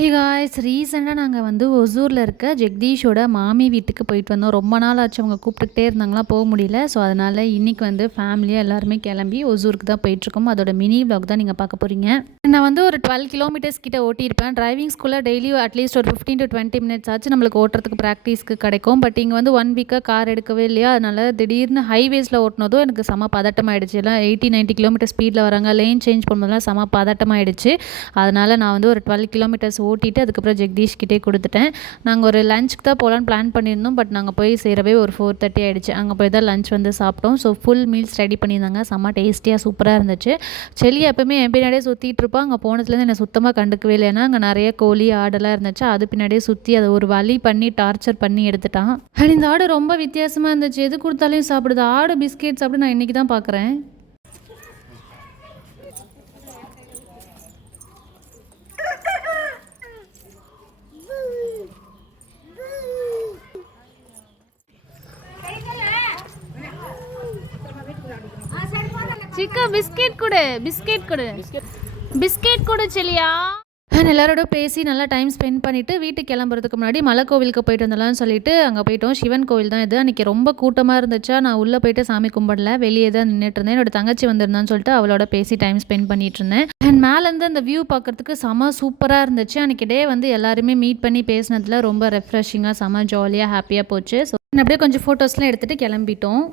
Hey guys, ரீசெண்டாக நாங்கள் வந்து ஒசூரில் இருக்க ஜெகதீஷோட மாமி வீட்டுக்கு போயிட்டு வந்தோம். ரொம்ப நாள் ஆச்சு, அவங்க கூப்பிட்டுக்கிட்டே இருந்தாங்களா, போக முடியல. ஸோ அதனால் இன்றைக்கி வந்து ஃபேமிலியாக எல்லாருமே கிளம்பி ஒசூருக்கு தான் போயிட்டுருக்கோம். அதோட மினி விலாக் தான் நீங்கள் பார்க்க போகிறீங்க. நான் வந்து ஒரு 12 கிலோமீட்டர்ஸ் கிட்ட ஓட்டியிருப்பேன். டிரைவிங் ஸ்கூலில் டெய்லி அட்லீஸ்ட் ஒரு 15 to 20 மினிட்ஸ் ஆச்சு நம்மளுக்கு ஓட்டுறதுக்கு ப்ராக்டிஸ்க்கு கிடைக்கும். பட் இங்கே வந்து 1 வீக்காக கார் எடுக்கவே இல்லையா, அதனால் திடீர்னு ஹைவேஸில் ஓட்டினதும் எனக்கு செம பதட்டமாயிடுச்சு. எல்லாம் 80-90 கிலோமீட்டர் ஸ்பீடில் வராங்க. லேன் சேஞ்ச் பண்ணும்போதெல்லாம் செம பதட்டமாயிடுச்சு. அதனால் நான் வந்து ஒரு 12 கிலோமீட்டர்ஸ் ஓட்டிட்டு அதுக்கப்புறம் ஜெகதீஷ் கிட்டே கொடுத்துட்டேன். நாங்கள் ஒரு லஞ்சுக்கு தான் போகலான்னு பிளான் பண்ணியிருந்தோம். பட் நாங்கள் போய் சேரவே ஒரு 4:30 ஆகிடுச்சு. அங்கே போய் தான் லஞ்ச் வந்து சாப்பிட்டோம். ஸோ ஃபுல் மீல்ஸ் ரெடி பண்ணியிருந்தாங்க. செம்ம டேஸ்டியாக சூப்பராக இருந்துச்சு. செல்லி எப்போவுமே என் பின்னாடியே சுற்றிட்டு இருப்பாள். அங்கே போனதுலேருந்து என்னை சுத்தமாக கண்டுக்கவே இல்லை. ஏன்னா அங்கே நிறைய கோழி ஆடெல்லாம் இருந்துச்சு. அது பின்னாடியே சுற்றி அதை ஒரு வழி பண்ணி டார்ச்சர் பண்ணி எடுத்துட்டான். அண்ட் இந்த ஆடு ரொம்ப வித்தியாசமாக இருந்துச்சு. எது கொடுத்தாலையும் சாப்பிடுது. ஆடு பிஸ்கெட் சாப்பிட்டு நான் இன்றைக்கி தான் பார்க்குறேன். சிக்கா பிஸ்கெட் கொடு, பிஸ்கெட் கொடு, பிஸ்கெட் கொடு செல்லியா. எல்லாரோட பேசி நல்லா டைம் ஸ்பெண்ட் பண்ணிவிட்டு வீட்டுக்கு கிளம்புறதுக்கு முன்னாடி மலை கோவிலுக்கு போயிட்டு வந்தலாம்னு சொல்லிட்டு அங்கே போயிட்டோம். சிவன் கோவில் தான் இது. அன்றைக்கி ரொம்ப கூட்டமாக இருந்துச்சா, நான் உள்ளே போயிட்டு சாமி கும்பிடல, வெளியே தான் நின்றுட்டு இருந்தேன். என்னோட தங்கச்சி வந்திருந்தான்னு சொல்லிட்டு அவளோட பேசி டைம் ஸ்பெண்ட் பண்ணிட்டு இருந்தேன். அண்ட் மேலேருந்து அந்த வியூ பார்க்குறதுக்கு செம சூப்பராக இருந்துச்சு. அன்றைக்கி டே வந்து எல்லாருமே மீட் பண்ணி பேசினதில் ரொம்ப ரெஃப்ரெஷிங்காக செம ஜாலியாக ஹாப்பியாக போச்சு. ஸோ அப்படியே கொஞ்சம் ஃபோட்டோஸ்லாம் எடுத்துகிட்டு கிளம்பிட்டோம்.